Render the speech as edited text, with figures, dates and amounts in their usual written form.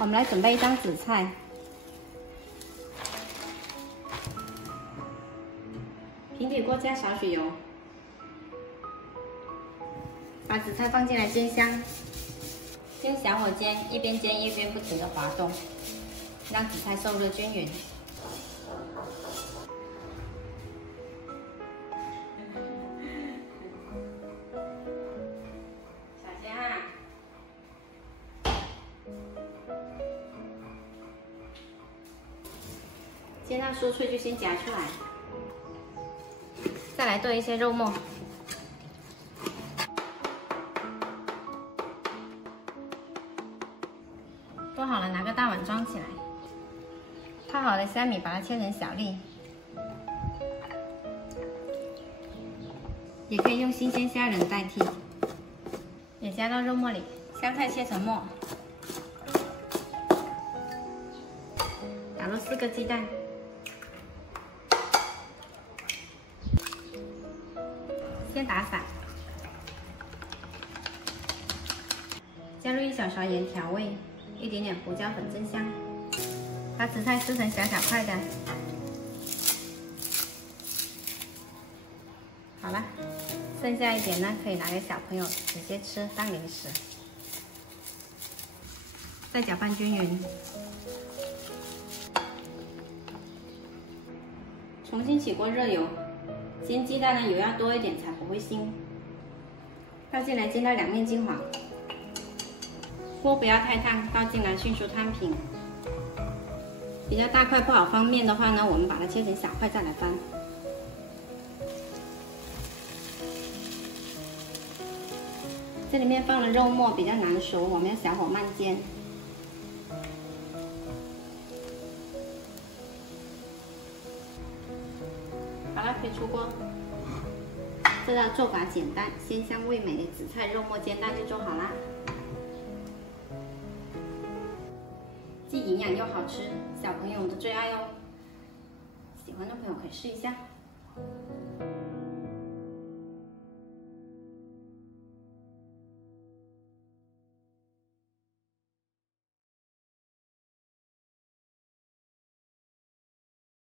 我们来准备一张紫菜，平底锅加少许油，把紫菜放进来煎香，先小火煎，一边煎一边不停的滑动，让紫菜受热均匀。小心啊！煎到酥脆就先夹出来，再来兑一些肉末。做好了，拿个大碗装起来。泡好的虾米，把它切成小粒，也可以用新鲜虾仁代替。也加到肉末里，香菜切成末，打入4个鸡蛋，先打散，加入1小勺盐调味，一点点胡椒粉增香。把紫菜撕成小小块的，好了，剩下一点呢，可以拿给小朋友直接吃当零食。再搅拌均匀，重新起锅热油，煎鸡蛋呢油要多一点才不会腥。倒进来煎到2面金黄，锅不要太烫，倒进来迅速摊平。比较大块不好翻面的话呢，我们把它切成小块再来翻。这里面放了肉末，比较难熟，我们要小火慢煎。好了，可以出锅。这道做法简单，鲜香味美的紫菜肉末煎蛋就做好啦。既营养又好吃，小朋友的最爱哦。喜欢的朋友可以试一下。